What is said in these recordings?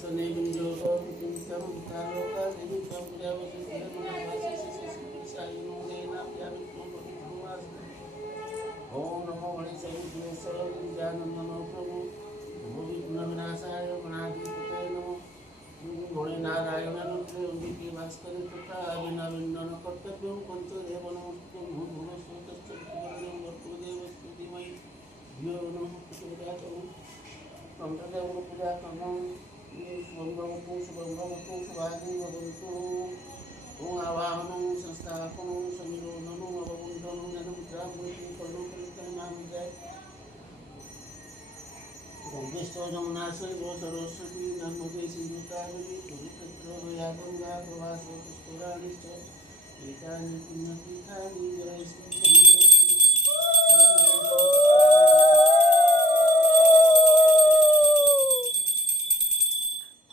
आसने विंजोगं किंचम कालोका देवीचम प्रजावती ओम नमो गणेशाय सर्वविद्यानंदनो प्रभु नमो विघ्नविनाशाय गणाधिपतये नमो गणे नारायण के भास्कर तथा अभिनवन्दन कर्तव्यं पंचदेव नमस्ते भूर्भुवस्सुतश्चैतन्यं वसुदेवस्तुतिमयि धियो नमः प्रचोदयात् पंचदेव पूजा कर्मं शुभंभवतु शुभंभवतु शुभानि भवन्तु ओम आवाहनं संस्थापनं समिरोधनं अवमुण्डनं जनमुद्रामूर्ति कल्लोकलितनामजय गंगेश्वर जमुनाश्रय गो सरस्वती नर्मदे सिंधु कावेरी तुंगभद्रा गंगा प्रवासो पुष्कराणिश्च एतानि पुण्यतीर्थानि जलेऽस्मिन्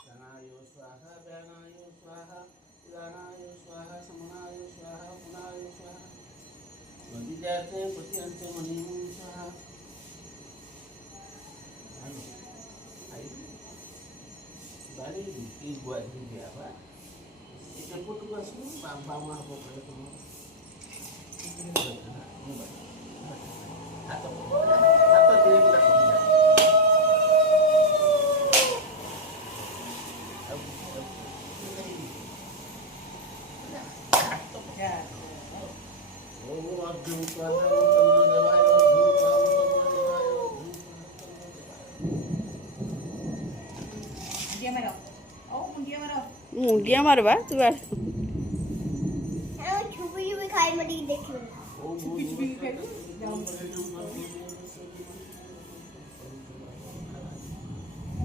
दानाय स्वाहा व्यानाय स्वाहा उदानाय स्वाहा समनाय स्वाहा पुनाय स्वाहा विद्यार्थे पत्यन्ते मणिं स्वाहा Bali di buat dia apa? Kita pun tu semua bawa apa pada semua. Atau dia pula tidak. Oh, aduh, मुंडिया मारवा तू यार छुपी छुपी खाई मरी देख लो छुपी छुपी